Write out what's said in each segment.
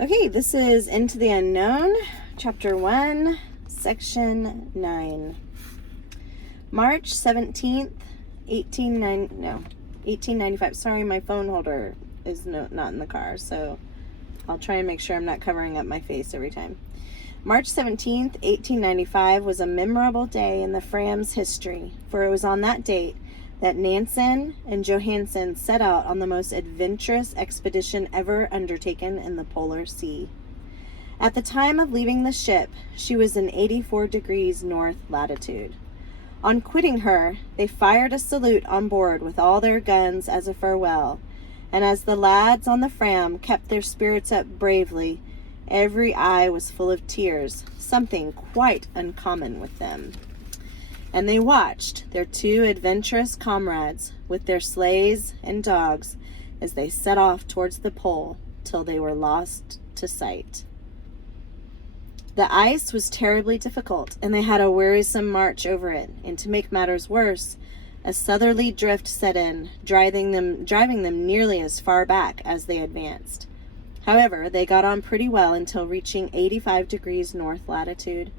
Okay, this is Into the Unknown, Chapter 1, Section 9. March 17th, 1895. Sorry, my phone holder is not in the car, so I'll try and make sure I'm not covering up my face every time. March 17th, 1895 was a memorable day in the Fram's history, for it was on that date that Nansen and Johansen set out on the most adventurous expedition ever undertaken in the Polar Sea. At the time of leaving the ship, she was in 84 degrees north latitude. On quitting her, they fired a salute on board with all their guns as a farewell, and as the lads on the Fram kept their spirits up bravely, every eye was full of tears, something quite uncommon with them. And they watched their two adventurous comrades with their sleighs and dogs as they set off towards the pole till they were lost to sight. The ice was terribly difficult, and they had a wearisome march over it, and to make matters worse, a southerly drift set in, driving them nearly as far back as they advanced. However, they got on pretty well until reaching 85 degrees north latitude,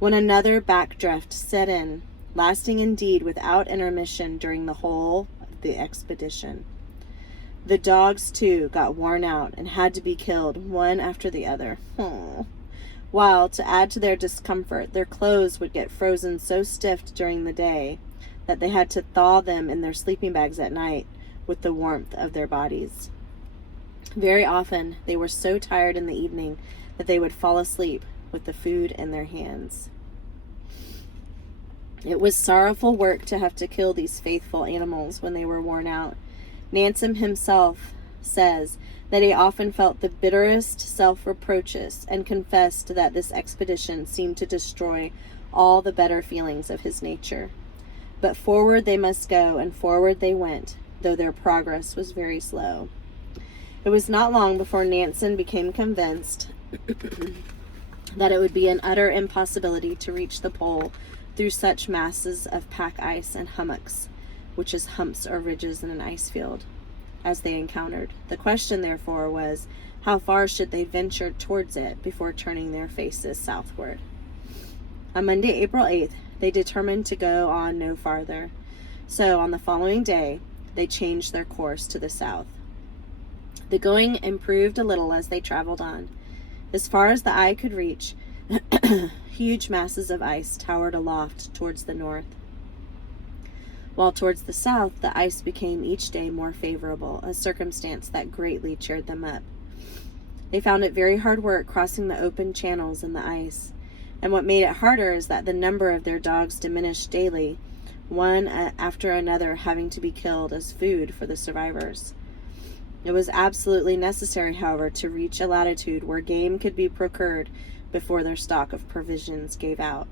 when another backdrift set in, lasting indeed without intermission during the whole of the expedition. The dogs, too, got worn out and had to be killed one after the other. While, to add to their discomfort, their clothes would get frozen so stiff during the day that they had to thaw them in their sleeping bags at night with the warmth of their bodies. Very often, they were so tired in the evening that they would fall asleep with the food in their hands. It was sorrowful work to have to kill these faithful animals when they were worn out. Nansen himself says that he often felt the bitterest self-reproaches and confessed that this expedition seemed to destroy all the better feelings of his nature. But forward they must go, and forward they went, though their progress was very slow. It was not long before Nansen became convinced that it would be an utter impossibility to reach the pole through such masses of pack ice and hummocks, which is humps or ridges in an ice field, as they encountered. The question, therefore, was, how far should they venture towards it before turning their faces southward? On Monday, April 8th, they determined to go on no farther. So, on the following day, they changed their course to the south. The going improved a little as they traveled on. As far as the eye could reach, huge masses of ice towered aloft towards the north, while towards the south the ice became each day more favorable, a circumstance that greatly cheered them up. They found it very hard work crossing the open channels in the ice, and what made it harder is that the number of their dogs diminished daily, one after another having to be killed as food for the survivors. It was absolutely necessary, however, to reach a latitude where game could be procured before their stock of provisions gave out.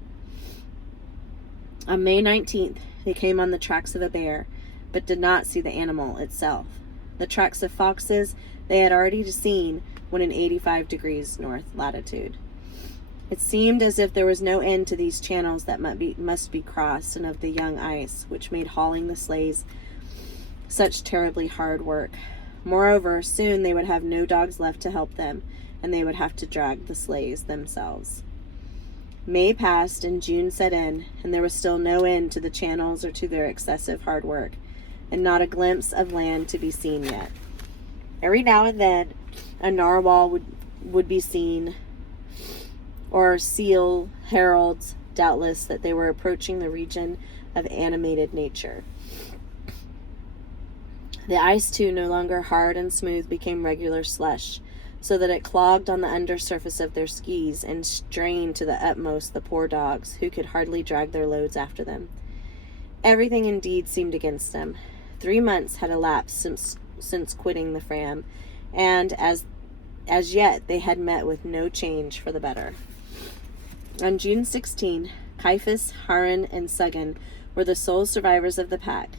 On May 19th, they came on the tracks of a bear, but did not see the animal itself. The tracks of foxes they had already seen when in 85 degrees north latitude. It seemed as if there was no end to these channels that must be crossed, and of the young ice, which made hauling the sleighs such terribly hard work. Moreover, soon they would have no dogs left to help them, and they would have to drag the sleighs themselves. May passed and June set in, and there was still no end to the channels or to their excessive hard work, and not a glimpse of land to be seen yet. Every now and then a narwhal would be seen, or seal heralds, doubtless, that they were approaching the region of animated nature. The ice, too, no longer hard and smooth, became regular slush, so that it clogged on the undersurface of their skis and strained to the utmost the poor dogs, who could hardly drag their loads after them. Everything indeed seemed against them. 3 months had elapsed since quitting the Fram, and as yet they had met with no change for the better. On June 16, Caiaphas, Haran, and Suggen were the sole survivors of the pack,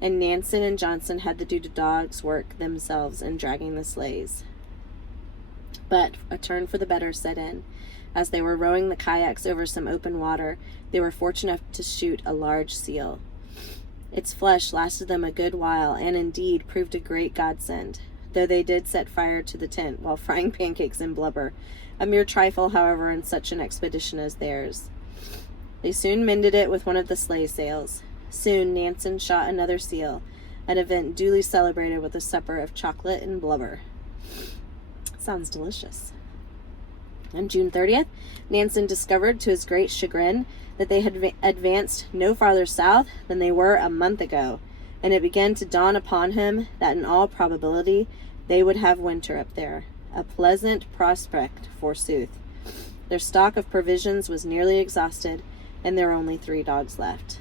and Nansen and Johnson had to do the dogs' work themselves in dragging the sleighs. But a turn for the better set in. As they were rowing the kayaks over some open water, they were fortunate enough to shoot a large seal. Its flesh lasted them a good while, and indeed proved a great godsend. though they did set fire to the tent while frying pancakes in blubber, a mere trifle, however, in such an expedition as theirs. They soon mended it with one of the sleigh sails. Soon Nansen shot another seal, an event duly celebrated with a supper of chocolate and blubber. Sounds delicious. On June 30th, Nansen discovered to his great chagrin that they had advanced no farther south than they were a month ago, and it began to dawn upon him that in all probability they would have winter up there. A pleasant prospect, forsooth. Their stock of provisions was nearly exhausted, and there were only 3 dogs left.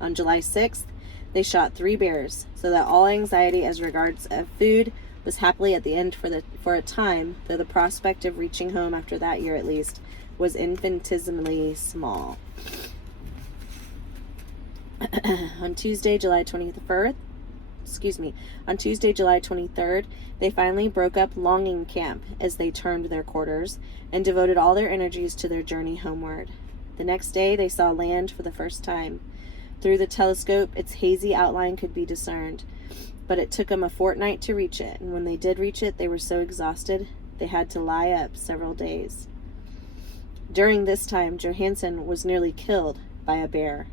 On July 6th, they shot 3 bears, so that all anxiety as regards food was happily at the end for a time, though the prospect of reaching home after that year at least was infinitesimally small. On Tuesday, July 23rd, they finally broke up Longing Camp, as they termed their quarters, and devoted all their energies to their journey homeward. The next day they saw land for the first time. Through the telescope, its hazy outline could be discerned, but it took them a fortnight to reach it, and when they did reach it, they were so exhausted they had to lie up several days. During this time, Johansen was nearly killed by a bear.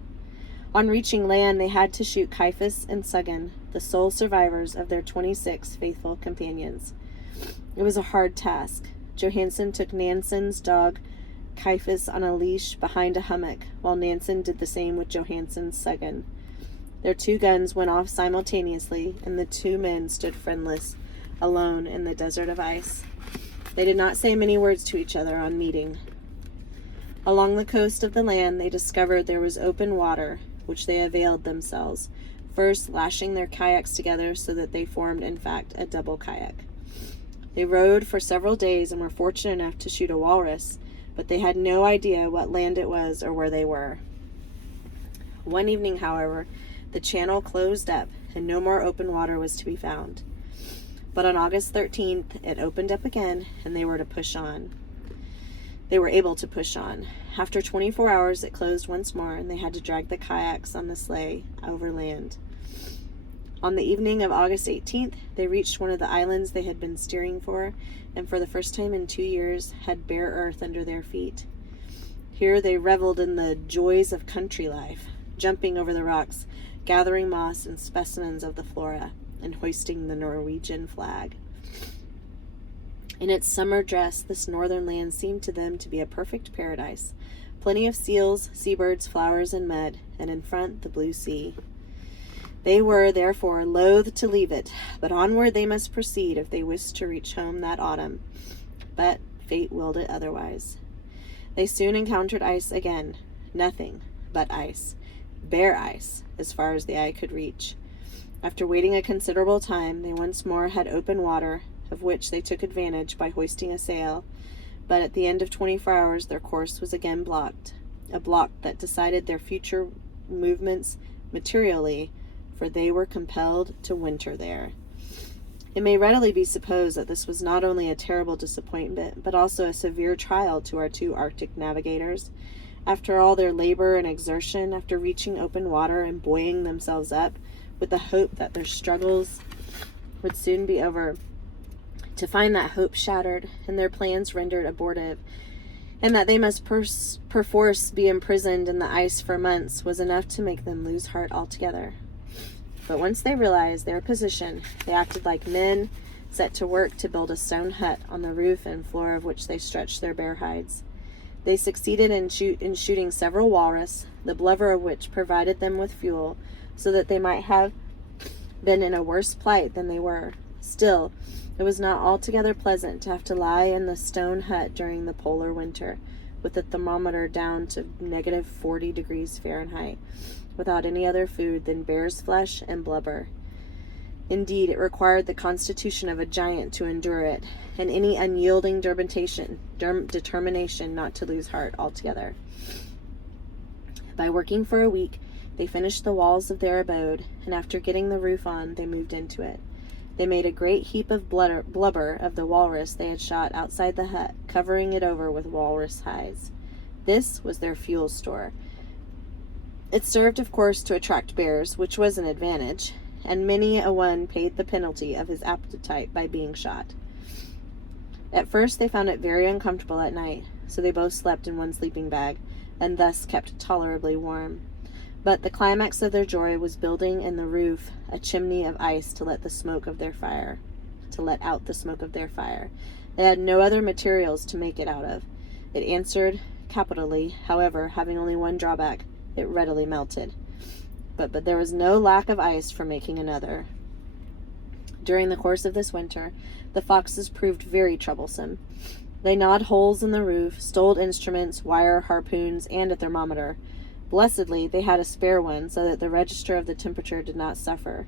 On reaching land, they had to shoot Caiaphas and Suggen, the sole survivors of their 26 faithful companions. It was a hard task. Johansen took Nansen's dog Caiaphas on a leash behind a hummock, while Nansen did the same with Johansen's Suggen. Their 2 guns went off simultaneously, and the 2 men stood friendless, alone in the desert of ice. They did not say many words to each other on meeting. Along the coast of the land, they discovered there was open water, which they availed themselves, first lashing their kayaks together so that they formed, in fact, a double kayak. They rowed for several days and were fortunate enough to shoot a walrus, but they had no idea what land it was or where they were. One evening, however, the channel closed up and no more open water was to be found. But on August 13th, it opened up again and they were able to push on. After 24 hours, it closed once more and they had to drag the kayaks on the sleigh overland. On the evening of August 18th, they reached one of the islands they had been steering for, and for the first time in 2 years had bare earth under their feet. Here they reveled in the joys of country life, jumping over the rocks, gathering moss and specimens of the flora, and hoisting the Norwegian flag. In its summer dress, this northern land seemed to them to be a perfect paradise. Plenty of seals, seabirds, flowers, and mud, and in front the blue sea. They were, therefore, loath to leave it, but onward they must proceed if they wished to reach home that autumn. But fate willed it otherwise. They soon encountered ice again. Nothing but ice. Bare ice, as far as the eye could reach. After waiting a considerable time, they once more had open water, of which they took advantage by hoisting a sail, but at the end of 24 hours their course was again blocked, a block that decided their future movements materially, for they were compelled to winter there. It may readily be supposed that this was not only a terrible disappointment, but also a severe trial to our 2 Arctic navigators. After all their labor and exertion, after reaching open water and buoying themselves up with the hope that their struggles would soon be over, to find that hope shattered and their plans rendered abortive, and that they must perforce be imprisoned in the ice for months, was enough to make them lose heart altogether. But once they realized their position, they acted like men set to work to build a stone hut on the roof and floor of which they stretched their bare hides. They succeeded in shooting several walrus, the blubber of which provided them with fuel, so that they might have been in a worse plight than they were. Still, it was not altogether pleasant to have to lie in the stone hut during the polar winter, with the thermometer down to -40°F, without any other food than bear's flesh and blubber. Indeed, it required the constitution of a giant to endure it, and any unyielding determination not to lose heart altogether. By working for a week, they finished the walls of their abode, and after getting the roof on, they moved into it. They made a great heap of blubber of the walrus they had shot outside the hut, covering it over with walrus hides. This was their fuel store. It served, of course, to attract bears, which was an advantage. and many a one paid the penalty of his appetite by being shot. At first they found it very uncomfortable at night, so they both slept in one sleeping bag, and thus kept tolerably warm. But the climax of their joy was building in the roof a chimney of ice to let out the smoke of their fire. They had no other materials to make it out of. It answered capitally, however, having only one drawback: it readily melted. But there was no lack of ice for making another. During the course of this winter, the foxes proved very troublesome. They gnawed holes in the roof, stole instruments, wire, harpoons, and a thermometer. Blessedly, they had a spare one, so that the register of the temperature did not suffer.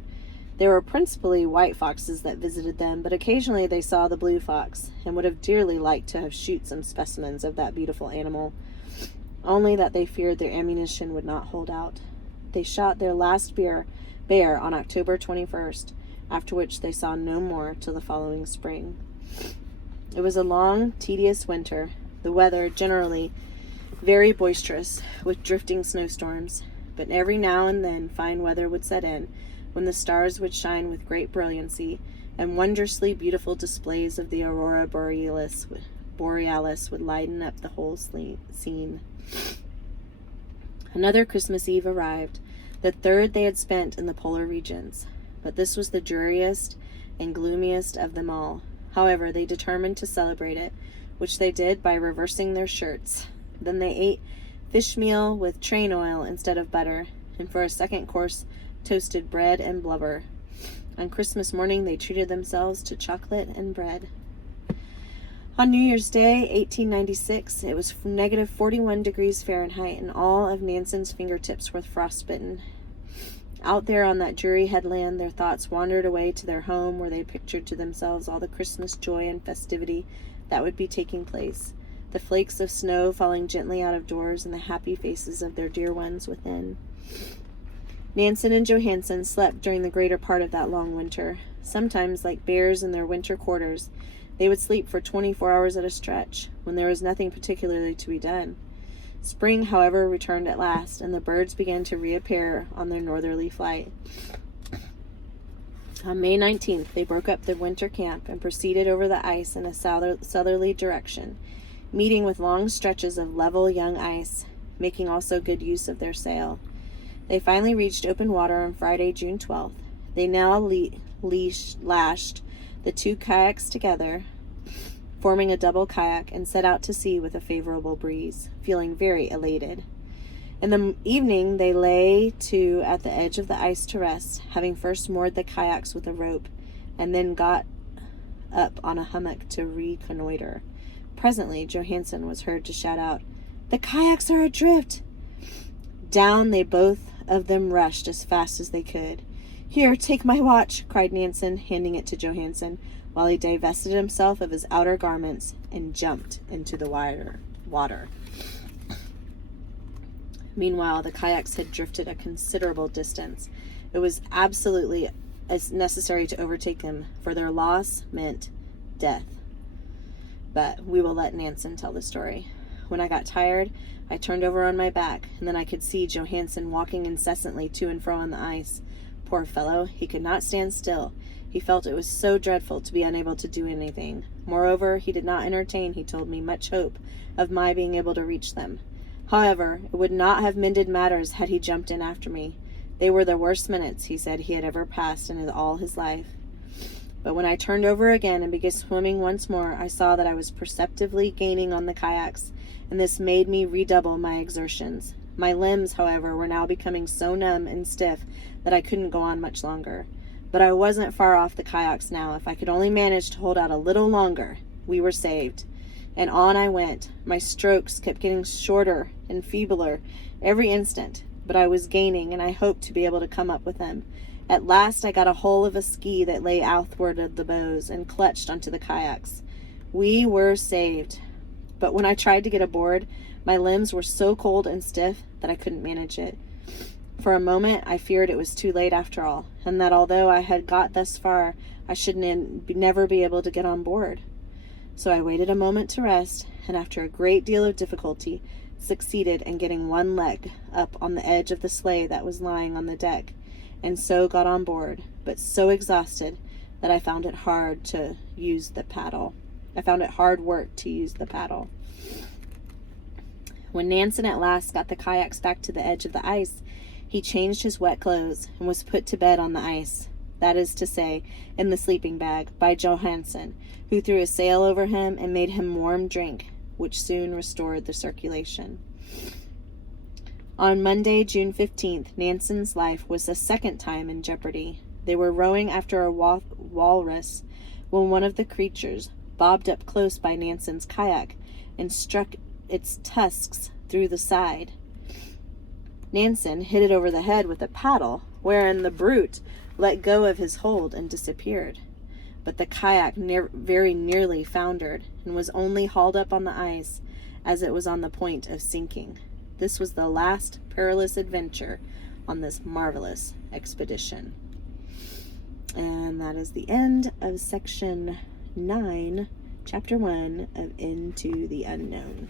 There were principally white foxes that visited them, but occasionally they saw the blue fox, and would have dearly liked to have shoot some specimens of that beautiful animal, only that they feared their ammunition would not hold out. They shot their last bear on October 21st, after which they saw no more till the following spring. It was a long, tedious winter, the weather generally very boisterous, with drifting snowstorms, but every now and then fine weather would set in, when the stars would shine with great brilliancy, and wondrously beautiful displays of the aurora borealis would lighten up the whole scene. Another Christmas Eve arrived, the third they had spent in the polar regions, but this was the dreariest and gloomiest of them all. However, they determined to celebrate it, which they did by reversing their shirts. Then they ate fish meal with train oil instead of butter, and for a second course toasted bread and blubber. On Christmas morning they treated themselves to chocolate and bread. On New Year's Day, 1896, it was negative 41 degrees Fahrenheit, and all of Nansen's fingertips were frostbitten. Out there on that dreary headland, their thoughts wandered away to their home, where they pictured to themselves all the Christmas joy and festivity that would be taking place, the flakes of snow falling gently out of doors, and the happy faces of their dear ones within. Nansen and Johansen slept during the greater part of that long winter. Sometimes, like bears in their winter quarters, they would sleep for 24 hours at a stretch, when there was nothing particularly to be done. Spring, however, returned at last, and the birds began to reappear on their northerly flight. On May 19th, they broke up their winter camp and proceeded over the ice in a southerly direction, meeting with long stretches of level young ice, making also good use of their sail. They finally reached open water on Friday, June 12th. They now lashed the two kayaks together, forming a double kayak, and set out to sea with a favorable breeze, feeling very elated. In the evening, they lay to at the edge of the ice to rest, having first moored the kayaks with a rope, and then got up on a hummock to reconnoiter. Presently, Johansen was heard to shout out, "The kayaks are adrift!" Down they both of them rushed as fast as they could. "Here, take my watch," cried Nansen, handing it to Johansen, while he divested himself of his outer garments and jumped into the water. Meanwhile, the kayaks had drifted a considerable distance. It was absolutely necessary to overtake them, for their loss meant death. But we will let Nansen tell the story. When I got tired, I turned over on my back, and then I could see Johansen walking incessantly to and fro on the ice. Poor fellow, he could not stand still. He felt it was so dreadful to be unable to do anything. Moreover, he did not entertain, he told me, much hope of my being able to reach them. However, it would not have mended matters had he jumped in after me. They were the worst minutes, he said, he had ever passed in all his life. But when I turned over again and began swimming once more, I saw that I was perceptibly gaining on the kayaks, and this made me redouble my exertions. My limbs, however, were now becoming so numb and stiff that I couldn't go on much longer. But I wasn't far off the kayaks now. If I could only manage to hold out a little longer, we were saved. And on I went. My strokes kept getting shorter and feebler every instant, but I was gaining, and I hoped to be able to come up with them. At last I got a hold of a ski that lay athwart of the bows and clutched onto the kayaks. We were saved. But when I tried to get aboard, my limbs were so cold and stiff that I couldn't manage it. For a moment I feared it was too late after all, and that although I had got thus far, I should never be able to get on board. So I waited a moment to rest, and after a great deal of difficulty, succeeded in getting one leg up on the edge of the sleigh that was lying on the deck, and so got on board, but so exhausted that I found it hard to use the paddle. I found it hard work to use the paddle. When Nansen at last got the kayaks back to the edge of the ice, he changed his wet clothes and was put to bed on the ice, that is to say, in the sleeping bag, by Johansen, who threw a sail over him and made him warm drink, which soon restored the circulation. On Monday, June 15th, Nansen's life was a second time in jeopardy. They were rowing after a walrus when one of the creatures bobbed up close by Nansen's kayak and struck its tusks through the side. Nansen hit it over the head with a paddle, wherein the brute let go of his hold and disappeared. But the kayak very nearly foundered and was only hauled up on the ice as it was on the point of sinking. This was the last perilous adventure on this marvelous expedition. And that is the end of section 9, chapter 1 of Into the Unknown.